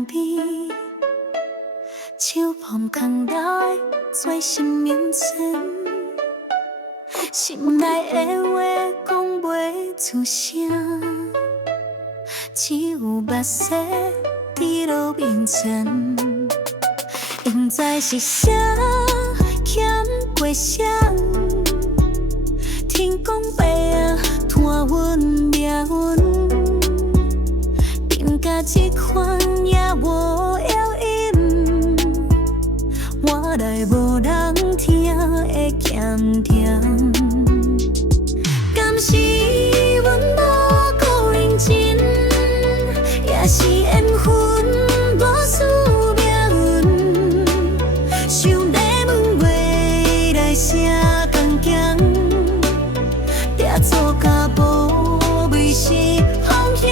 香味，手捧空来做心铭存，心内的话讲袂出声，只有目屎滴落面前。因知是谁欠过谁，天公伯啊，拖阮命运，变甲这款也无要紧，我来无人听会咸甜。敢是阮无够认真，也是缘分无输命运，想要问未来啥工行，抓错脚步未是风险。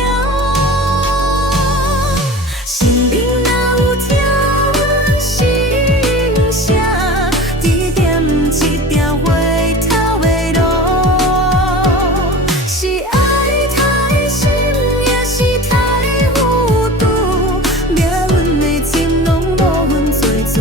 心灵若有听阮心声，指点一条回头的路，是爱太深，也是太糊涂，命运的针拢无阮做主。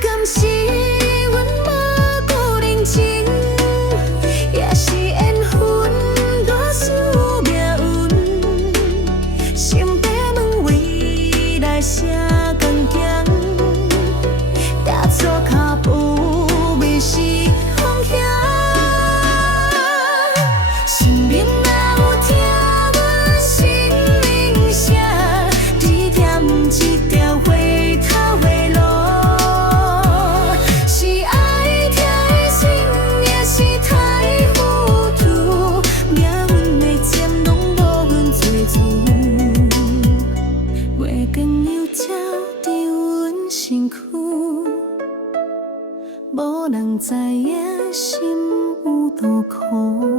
敢是阮无够认真，也是缘分多输命运，心要问未来啥工行，踏错脚步未是风险。心灵若有听阮心鸣声，指点一条回头的路，是爱太深，也是太糊涂，命运的针拢无阮做主。月光又照伫阮身躯，无人知影心有多苦。